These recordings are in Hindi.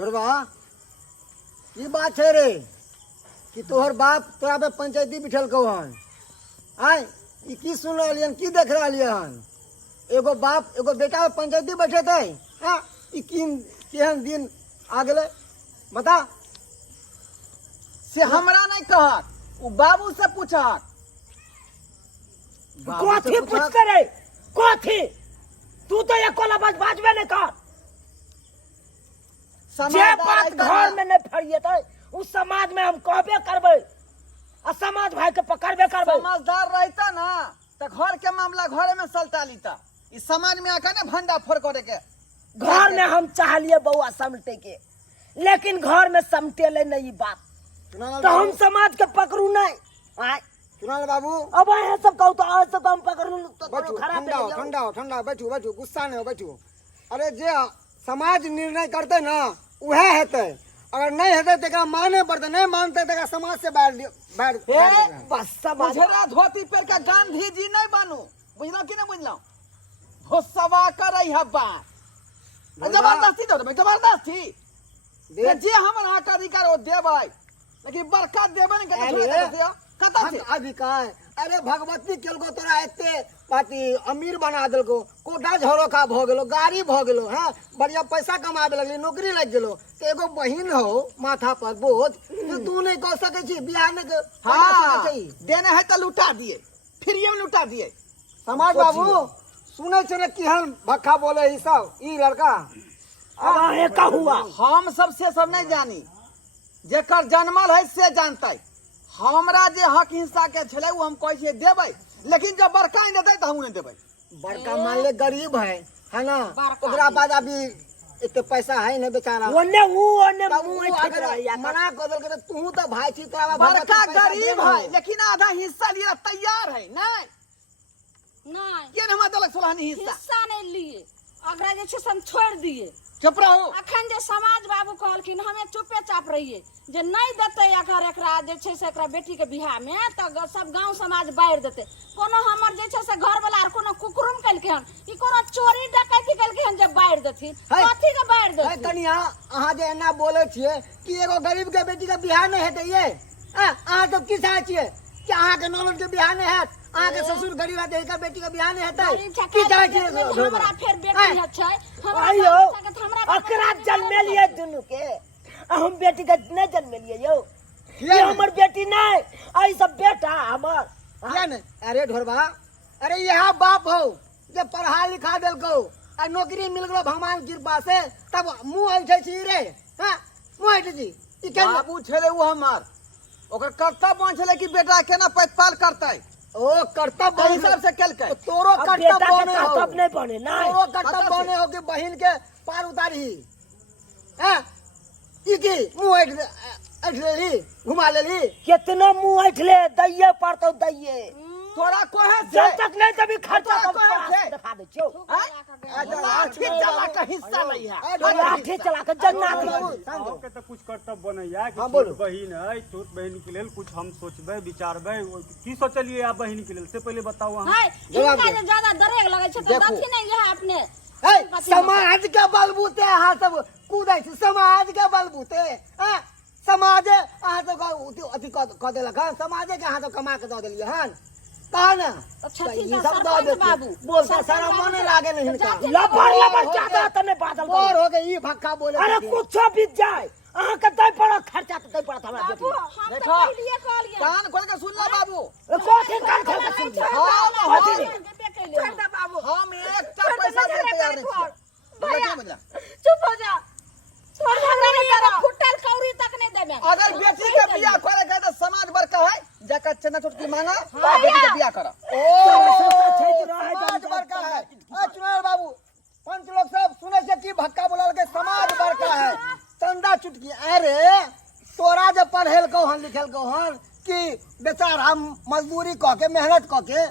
छोड़वा की बात है रे कि तोहर बाप तोरा पे पंचायती बिठल कौ हन आय ई की सुन रहा की देख रहा हन एगो बाप एगो बेटा पे पंचायती बैठे थे हाँ ई केहन दिन आ गए बता से हमरा नहीं कहत उ बाबू से पूछत कथी पूछ करे कथी तू तो एको लफ्ज बाजबे नहीं कर जे बात घर में नहीं फरिएते उस समाज में हम कहबे करबे और समाज भाई के पकड़बे करबे। समझदार रहता ना तो घर के मामला घर में सलटा लीता इस समाज में आकर ना भंडा फोड़ करे के घर में हम चाहलिए बउआ समटे के लेकिन घर में समटे ले नहीं बात तो हम समाज के पकड़ू नहीं आय सुनाल बाबू अब ये सब कहू तो आज सब हम पकड़ू तो बैठो खराब ठंडा हो ठंडा हो ठंडा बैठो बैठो गुस्सा नहीं हो बैठो अरे जे समाज निर्णय करते ना उहे हेते अगर नहीं हेते तेरा माने पड़ते नहीं मानते तेरा समाज से बाहर बस समाज मुझे धोती पर का गांधी जी नहीं बनू बुझलो कि नहीं बुझलो भोसवा करे हब्बा जबरदस्ती दो जबरदस्ती जे हमरा हक अधिकार ओ देबै लेकिन बरका देबै नहीं कता अधिकार अरे भगवती केलको तोरा एते पाती अमीर बना देलको कोटा झरोखा भ गेलो गाड़ी भ गेलो हां बढ़िया पैसा कमाबे लगली नौकरी लग गेलो तो एगो बहिन हो माथा पर बोझ तो तू नहीं कह सके छी बियाह ने हां देने है तो लुटा दिए फ्रीए में लुटा दिए समाज बाबू सुने छे ने केहन भक्खा बोले ई सब ई लड़का अब ये का हुआ हम सबसे सब नहीं जानी जेकर जन्मल है से जानते हमरा जे हक हिस्सा के छले वो हम कह छिए देबै लेकिन जब बड़का ही देते तो हम नहीं देबै बड़का मान ले गरीब है ना ओकरा बाद अभी इतने पैसा है ना बेचारा ओने मुंह अगर मना कर देल के तू तो भाई छी तोरा बड़का गरीब है लेकिन आधा हिस्सा लिए तैयार है नहीं के हमरा देलक सोलहनी हिस्सा नहीं लिए अगरा जे छै हम छोड़ दिए चुप रहो अखन जे समाज बाबू कहलखिन हमें चुपे चाप रहिए जे नहीं देते अगर एकरा जे छै से एकरा बेटी के बियाह में त सब गांव समाज बाहर देते कोनो हमर जे छै से घर वाला कोनो कुकुरुम कलके हन ई कोनो चोरी डकैती कलके हन जे बाहर देथिन कथी के बाहर देथिन कनिया अहाँ जे एना बोले छिए कि एगो गरीब के बेटी के बियाह नहीं हेते ये अहाँ तो की चाहे छिए कि अहाँ के ननद के बियाह नहीं हैत अहाँ के ससुर गरीब है का बेटी के बियाह नहीं हेतै की चाहे छिए हमरा फेर बेटी छै आयो अकरा जन्म लिए दुनु के हम बेटी के नहीं जन्म लिए यो ये हमर बेटी नहीं आई सब बेटा हमर क्या नहीं अरे ढोरबा अरे यहाँ बाप हो जब पढ़ा लिखा देलको आ नौकरी मिल गलो भगवान कृपा से तब मुंह ऐठे छी रे हां मुंह ऐठे छी ई के बाबू छले वो हमर ओकर कर्तव्य छले कि बेटा केना पैपाल करतै ओ कर्तव्य हिसाब से केलकै तोरो कर्तव्य बने हो कर्तव्य नहीं बने ना तोरो कर्तव्य बने हो कि बहिन के पार उतारी हां ई की मुंह ऐठ लेली घुमा लेली कितना मुंह ऐठले दैये पड़तो दैये तोरा कोहे जब तक नहीं तभी खर्चा तोरा तो कोहे दिखा दे छो लाठी चला के हिस्सा नहीं है लाठी चला के जन्नत के तो कुछ कर्तव्य बनैया कि हाँ, छोट बोलो। बहिन है छोट बहिन के लेल कुछ हम सोचबे विचारबे की सोचलिए आप बहिन के लेल से पहले बताओ हम है इनका जे ज्यादा दरेग लगे छै त दथी नहीं है अपने समाज के बलबूते अहाँ सब कूदै छी समाज के बलबूते समाज अहाँ सब अथी कऽ देलक हन समाजे के अहाँ सब कमा के दऽ देलियै हन कहा ना छठी ई का सब दऽ सरपंच देते बाबू बोलता सारा मने लागे नहीं हिनका लबर ज्यादा तने बादल बोर हो गई ई भक्का बोले अरे कुछ बीत जाए अहाँ के दई पड़ा खर्चा तो दई पड़ा हमरा बेटी बाबू हम देखो, तो पहले कहलिए कान खोल के सुन ले बाबू कोठी कान खोल के सुन बाबू हम एकटा पैसा दे तैयार नहीं छी भैया बुझला चुप हो जा छोड़ झगड़ा नहीं करो फुटल कौड़ी तक नहीं देबे अगर बेटी के बियाह करे के तो समाज बड़का है जाकर चना चुटकी मांगा बेटी के बियाह करो समाज बड़का है चुनाव बाबू पंच लोग सब सुने से की भक्का बोलल के समाज बड़का है चंदा चुटकी अरे तोरा जब पढ़ेल को हन लिखेल को हन कि बेचारा मजदूरी क के मेहनत क के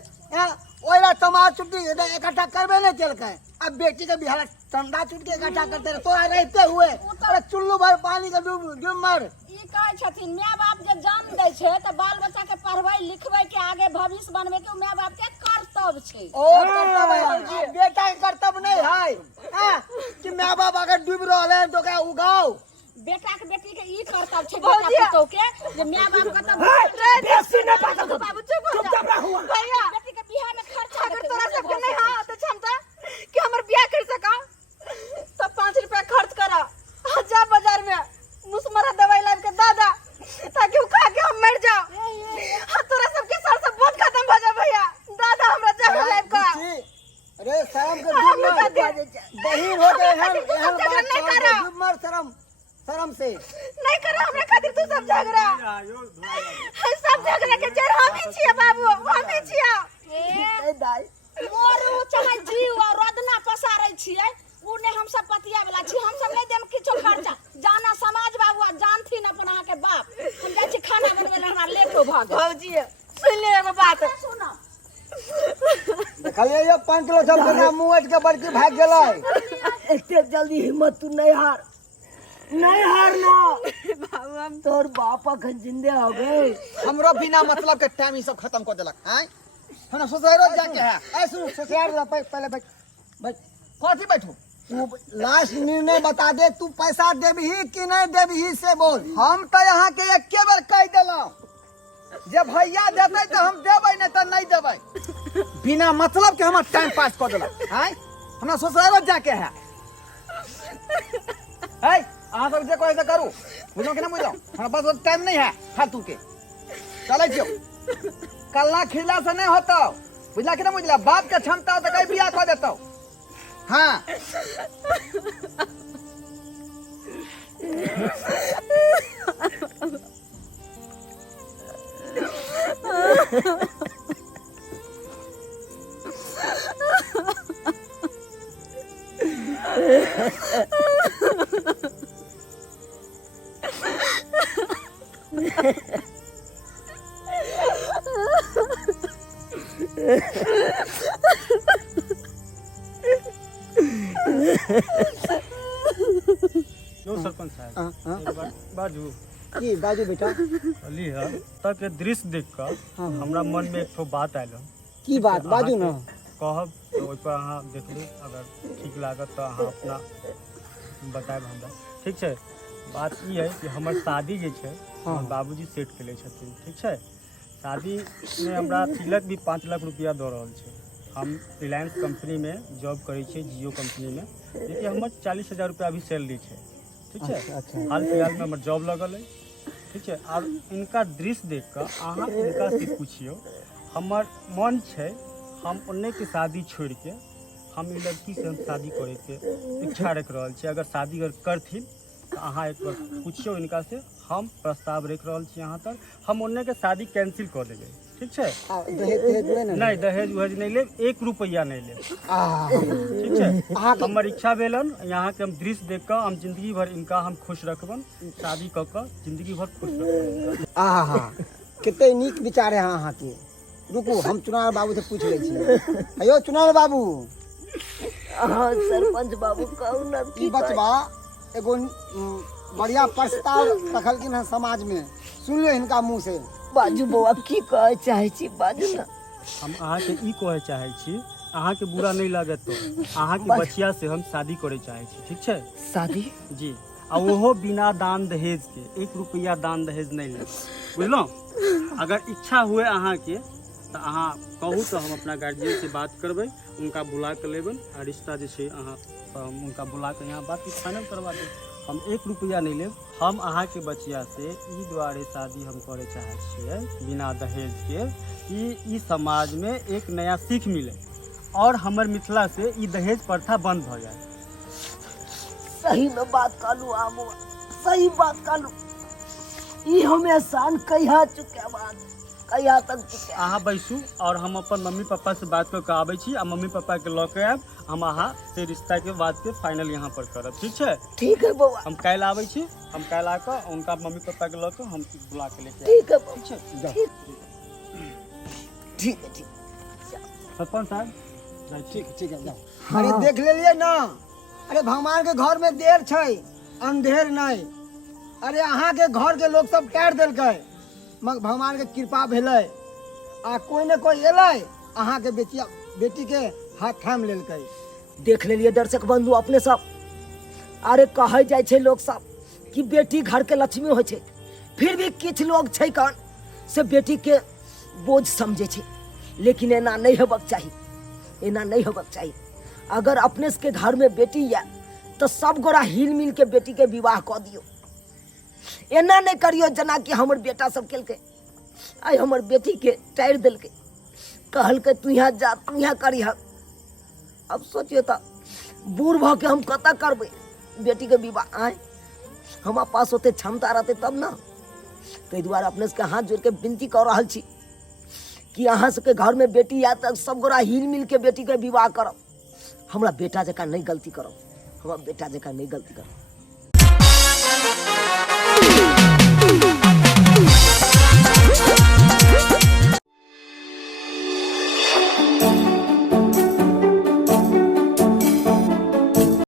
ओइला समाज चुटकी इकट्ठा करबे नहीं केलकै अब बेटी के बिहार चंदा चुटकी इकट्ठा करते रहे तोरा रहते हुए अरे चुल्लू भर पानी के डूब मर ई कहै छथिन माय बाप जे जन्म दै छै त बाल बच्चा के पढ़बै लिखबै के आगे भविष्य बनबै के माय बाप के कर्तव्य छै ओ कर्तव्य है बेटा के कर्तव्य नहीं है कि माँ बाप अगर डूब रहे हैं तो क्या उगाओ बेटा के बेटी के ई करतब छै बेटा पुतौ के जे माय बाप के तब बेसी न बात कर बाबू चुप रहो भैया बेटी के बियाह में खर्चा अगर तोरा सबके नहीं हां तो क्षमता कि हमर बियाह कर सका तब 5 रुपया खर्च करा जा बाजार में मुसमरा दवाई लान के दादा ताकि उ खा के हम मर जाओ हां तोरा सबके सर से बहुत खत्म भ जा भैया दादा हमरा जहर लाइफ का अरे शर्म के डूब मर बहिर हो गए हम एहन बात कर डूब मर शर्म से नहीं करो हमरा खातिर तू सब झगड़ा सब झगड़ा के जड़ हम ही छिए बाबू हम ही छिए ए दाई मोरू चाहे जीव और रोदना पसारै छिए उ ने हम सब पतिया वाला छी हम सब नहीं देम किछो खर्चा जाना समाज बाबू जानथिन अपन के बाप हम जाय छी खाना बनवे हमरा लेटो भाग भौजी सुन ले एगो बात सुनो देखलिए ये 5 किलो सब के मुंह के बड़की भाग गेलै इतने जल्दी हिम्मत तू नहीं हारना बाबू हम तोर बाप अखन जिंदे हो गए हमरो बिना मतलब के टाइम ई सब खत्म कर देलक हैं हम ससुराल जाके है ए सुन ससुराल पहले बैठ कथी बैठू तू लास्ट निर्णय बता दे तू पैसा देबही कि नहीं देबही से बोल हम तो यहाँ के एके बार कह दिलौं जे भैया देते तो हम देबै नहीं तो नहीं देबै बिना मतलब के हमर टाइम पास कर देलक हैं हमरा ससुराल जाके है अहाँ सब जे कहे से करू बुझलो कि नहीं बुझलो हमरा पास टाइम नहीं है फालतू के चलै छियो कल्ला खिला से नहीं होतो बुझला कि नहीं बुझला बाप के क्षमता हो तो कहीं बियाह कर देतो हाँ जो सरपंच साहब एक बार बाजू की बाजू बेटा अली है तक के दृश्य देख कर हमरा मन में एक ठो बात आयल की बात बाजू ना कहब तो ओइ पर अहाँ देख ली अगर ठीक लागत तो अहाँ अपना बताएब हमरा ठीक छै बात ई है कि हमर शादी जे छै हमर बाबूजी सेट केले छथिन ठीक छै शादी में हमरा तिलक भी 5 लाख रुपया दऽ रहल छै हम रिलायंस कंपनी में जॉब करै छियै जियो कंपनी में जेकि हमर 40,000 रुपया अभी सैलरी छै ठीक छै हाल फिलहाल में हमर जॉब लगल है ठीक छै आब इनका दृश्य देख कऽ अहाँ इनका से पूछियो हमर मन छै हम उन्ने के शादी छोड़ के हम ई लड़की से हम शादी करे के इच्छा रख रहल छी अगर शादी अगर करथिन तो अहाँ एक बार पूछियो इनका से हम प्रस्ताव रख रहल छी यहाँ तक हम उन्ने के शादी कैंसिल कर देबै ठीक छै नहीं दहेज उहेज नहीं लेब 1 रुपया नहीं लेब ठीक छै हमर इच्छा भेलन यहाँ के हम दृश्य देख कर हम जिंदगी भर इनका हम खुश रखबन शादी कऽ कऽ जिंदगी भर खुश रखबन आहा कते नीक विचार है अहाँ के रुकू हम चुनाव बाबू से पूछ लै छी अयो चुनाव बाबू हाँ सरपंच बाबू कहू ना की बचबा एगो बढ़िया प्रस्ताव रखलखिन है समाज में सुन लो इनका मुंह से बाजू बउआ की कहे चाहे छी बाजू ना हम अहाँ के ई कहे चाहे छी अहाँ के बुरा नहीं लागत तो अहाँ के बचिया से हम शादी करे चाहे छी ठीक छै शादी जी आ ओहो बिना दान दहेज के 1 रुपया दान दहेज नहीं ले बुझलो अगर इच्छा हुए अहाँ के तो अहाँ कहू तो हम अपना गार्जियन से बात करबै उनका बुला के लेबन आ रिश्ता जे छै अहाँ उनका बुला के यहाँ बात फाइनल करवा देब हम 1 रुपया नहीं लेब हम अहाँ के बचिया से ई द्वारे शादी हम करे चाहे छियै बिना दहेज के ई समाज में एक नया सीख मिले और हमर मिथिला से ई दहेज प्रथा बंद भ जाए सही में बात कालू आमो सही बात कालू ई हमें आसान कहिया चुके बात कहिया तक चुके अहाँ बैसू और हम अपन मम्मी पापा से बात करके आबै छी आ मम्मी पापा के लऽ के आयब हम अहाँ से रिश्ता के बात के फाइनल यहाँ पर करब ठीक छै ठीक है बउआ हम काल्हि आबै छी हम काल्हि आकर उनका मम्मी पापा के लऽ के हम बुला के लेके ठीक है बउआ ठीक है सरपंच साहब ठीक है जाओ अरे देख लेलिए ना अरे भगवान के घर में देर छै अंधेर नहीं अरे अहाँ के घर के लोग सब टार देलकै मगर भगवान के कृपा भेलै आ कोई न कोई एलै अहाँ के बेटी के हाथ थाम लेलकै देख लेलिए दर्शक बंधु अपने सब अरे कहे जाय छै लोग सब कि बेटी घर के लक्ष्मी होइ छै, फिर भी किछ लोग छै कन से बेटी के बोझ समझे छै। लेकिन एना नहीं हेबाक चाही, एना नहीं हेबाक चाही। अगर अपने के घर में बेटी या तो सब गोरा हिल मिल के बेटी के विवाह कऽ दियो। एना नहीं करियो जना कि हमर बेटा सब केलकै, आई हमर बेटी के टाइर देलकै, कहलकै तू यहाँ जा, तू यहाँ करी। अब सोचियो तो बूढ़ भ के हम कत करबै बेटी के विवाह? आए हमारा पास होते क्षमता रहते तब ना। ताहि दुआरे अपने के हाथ जोड़ के विनती कर रहा छी कि अहाँ सबके घर में बेटी या तक सब गोरा हिल मिल के बेटी के विवाह करब। हमरा बेटा जका नहीं गलती करब, हमरा बेटा जका नहीं गलती करब।